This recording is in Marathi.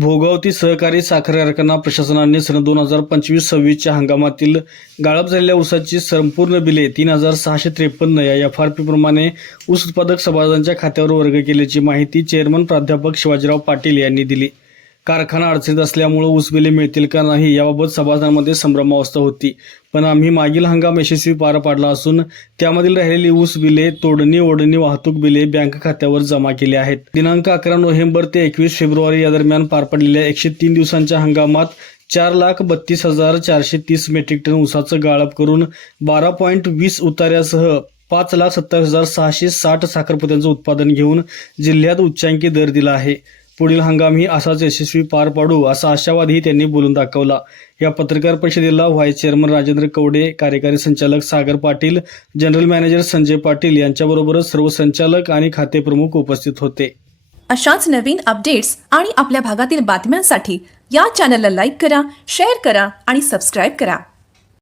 भोगावती सहकारी साखर कारखाना प्रशासनाने सन 2025-26च्या हंगामातील गाळप झालेल्या ऊसाची संपूर्ण बिले 3653 या FRP प्रमाणे ऊस उत्पादक सभासदांच्या खात्यावर वर्ग केल्याची माहिती चेअरमन प्राध्यापक शिवाजीराव पाटील यांनी दिली। कारखाना अडचणीत असल्यामुळे ऊस बिले मिळतील का नाही याबाबत सभासदांमध्ये संभ्रमावस्था होती, पण आम्ही मागील हंगाम यशस्वी पार पाडला असून त्यामधील राहिलेली ऊस बिले, तोडणी ओढणी वाहतूक बिले बँक खात्यावर जमा केली आहेत। दिनांक 11 नोव्हेंबर ते 21 फेब्रुवारी या दरम्यान पार पडलेल्या 103 दिवसांच्या हंगामात 4,32,430 मेट्रिक टन ऊसाचं गाळप करून 12.20 उतार्यासह 5,27,660 साखरपोत्यांचं उत्पादन घेऊन जिल्ह्यात उच्चांकी दर दिला आहे। पुढील हंगामही असाच यशस्वी पार पाडू असा आशावादही त्यांनी बोलून दाखवला। या पत्रकार परिषदेला व्हाईस चेअरमन राजेंद्र कवडे, कार्यकारी संचालक सागर पाटील, जनरल मॅनेजर संजय पाटील यांच्याबरोबरच सर्व संचालक आणि खाते प्रमुख उपस्थित होते। अशाच नवीन अपडेट्स आणि आपल्या भागातील बातम्यांसाठी या चॅनलला लाईक करा, शेअर करा आणि सबस्क्राइब करा।